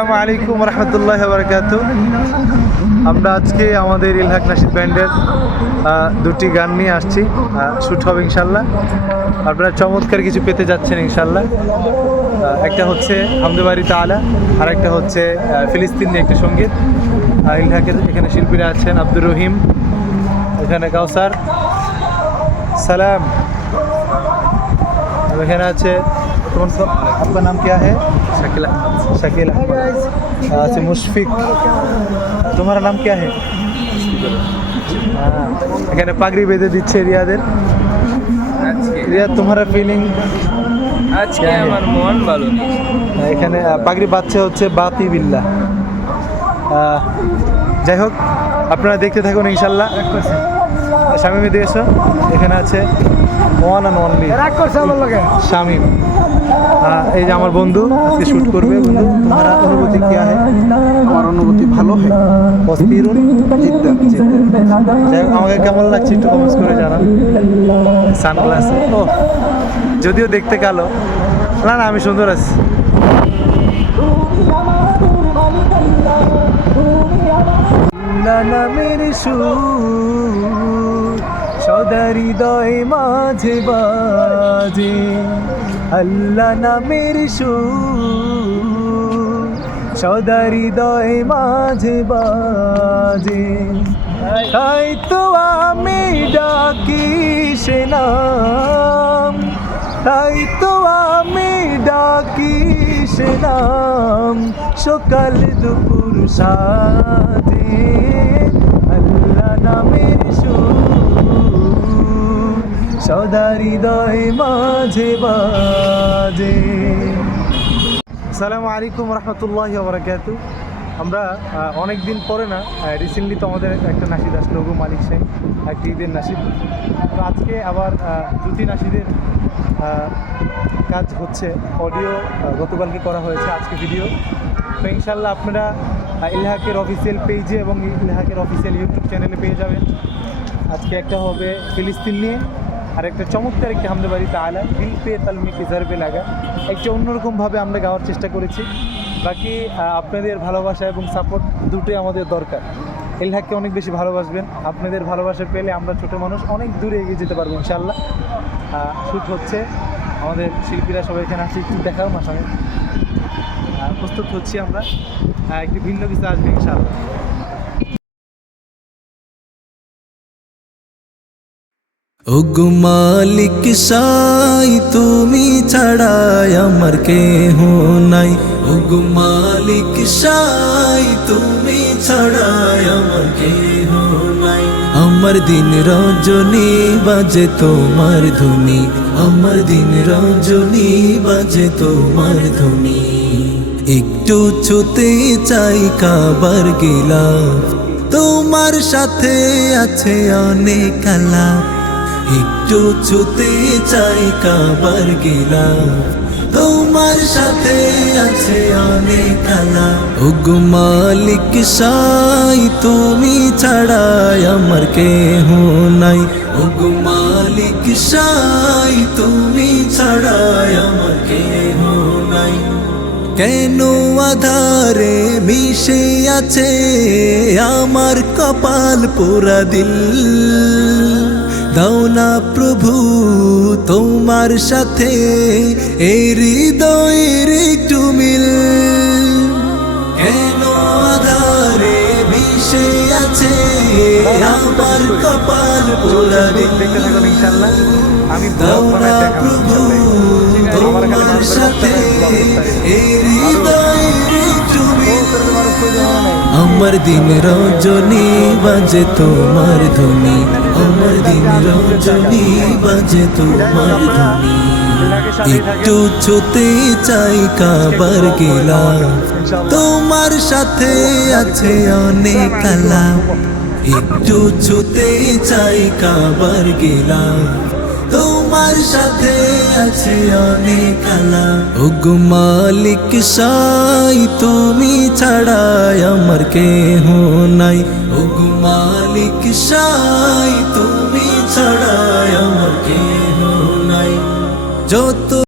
আসসালামু আলাইকুম রহমতুল্লাহি ওয়া বারাকাতুহু। আমরা আজকে আমাদের ইলহাক নাশিদ ব্যান্ডের দুটি গান নিয়ে আসছি, শ্যুট হবে ইনশাল্লাহ। আপনারা চমৎকার কিছু পেতে যাচ্ছেন ইনশাল্লাহ। একটা হচ্ছে হামদে বারি তাআলা, আর একটা হচ্ছে ফিলিস্তিন নিয়ে একটা সঙ্গীত। ইলহাকের এখানে শিল্পীরা আছেন আব্দুর রহিম, এখানে কাউসার, সালাম, এখানে আছে আপনার নাম क्या है? शकील शकील अच्छा मुशफिक, तुम्हारा नाम क्या है? এখানে পাগড়ি বেঁধে দিচ্ছে রিয়াদের। রিয়াদ তোমার ফিলিং? আজকে আমার মন ভালো নেই। এখানে পাগড়ি বাচ্চা হচ্ছে বাতি বিল্লাহ। যাই হোক, আপনারা দেখতে থাকুন ইনশাল্লাহ। শামীম এদিকে এসো, এখানে আছে ওয়ান অ্যান্ড অনলি শামীম। এই যে আমার বন্ধু আজকে শ্যুট করবে। বন্ধু, তোমার অনুভূতি কি है? আমার অনুভূতি ভালো হয়, অস্থিরুন জিদ্দান জিদ্দান। যাই হোক, আমাকে কেমন লাগছে একটু কমেন্টস করে জানান। সানগ্লাস, ও যদিও দেখতে কালো, না না আমি সুন্দর আছি। নামের সুর সদা হৃদয় মাঝে বাজে, আল্লাহ নামের সুর সদা হৃদয় মাঝে বাজে। তাই তো আমি ডাকি সে নাম, তাই তো আমি ডাকি সে নাম, সকাল দুপুর সাজে। আল্লাহ নামের সুর সদা হৃদয় মাঝে বাজে। আসসালামু আলাইকুম রহমতুল্লাহি ওয়া বারাকাতুহু। আমরা অনেক দিন পরে না, রিসেন্টলি তো আমাদের একটা নাশিদ আসলো ওগো মালিক সাহেব, একটা ঈদের নাশিদ। তো আজকে আবার দুটি নাশিদের কাজ হচ্ছে। অডিও গতকালকে করা হয়েছে, আজকে ভিডিও। তো ইনশাল্লাহ আপনারা ইলহাকের অফিসিয়াল পেজে এবং ইলহাকের অফিসিয়াল ইউটিউব চ্যানেলে পেয়ে যাবেন। আজকে একটা হবে ফিলিস্তিন নিয়ে, আর একটা চমৎকার একটা হামদে বারি তাআলা, দিল পে তালমি কে জরবে লাগা। একটা অন্যরকমভাবে আমরা গাওয়ার চেষ্টা করেছি। বাকি আপনাদের ভালোবাসা এবং সাপোর্ট দুটোই আমাদের দরকার। ইলহাককে অনেক বেশি ভালোবাসবেন। আপনাদের ভালোবাসা পেলে আমরা ছোটো মানুষ অনেক দূরে এগিয়ে যেতে পারবো ইনশাল্লাহ। শ্যুট হচ্ছে, আমাদের শিল্পীরা সবাই এখানে আসছে, একটু দেখাও না সঙ্গে। প্রস্তুত হচ্ছি আমরা, একটু ভিন্ন কিছু আসবে ইনশাল্লাহ। ওগো মালিক সাই তুমি ছাড়া আমার কেহ নাই, ওগো মালিক সাই তুমি ছাড়া আমার কেহ নাই। আমার দিন রজনী বাজে তোমার ধুনি, আমার দিন রজনী বাজে তোমার ধুনি। একটু ছুতে চাই কাবার গিলাফ, তোমার সাথে আছে অনেক আলাপ। একটু ছুতে চাই কাবার গিলাফ, তোমার সাথে আছে অনেক আলাপ। ওগো মালিক সাই তুমি ছাড়া আমার কেহ নাই, ওগো মালিক সাই তুমি ছাড়া আমার কেহ নাই। কেন আধারে মিশে আছে আমার কপাল পোড়া দিল, দাও না প্রভু তোমার সাথে এই হৃদয়ের একটু মিল। কেন আধারে মিশে আছে আমার কপাল পোড়া দিল, দাও না প্রভু তোমার সাথে এই হৃদয়ের একটু মিল। আমার দিন রজনী বাজে তোমার ধুনি, আমার দিন রজনী বাজে তোমার ধুনি। একটু ছুতে চাই কাবার গিলাফ, তোমার সাথে আছে অনেক আলাপ। একটু ছুতে চাই কাবার গিলাফ, তোমার সাথে আছে অনেক আলাপ। ওগো মালিক সাই তুমি ছাড়া আমার কেহ নাই, ওগো মালিক সাই তুমি ছাড়া আমার কেহ নাই। যত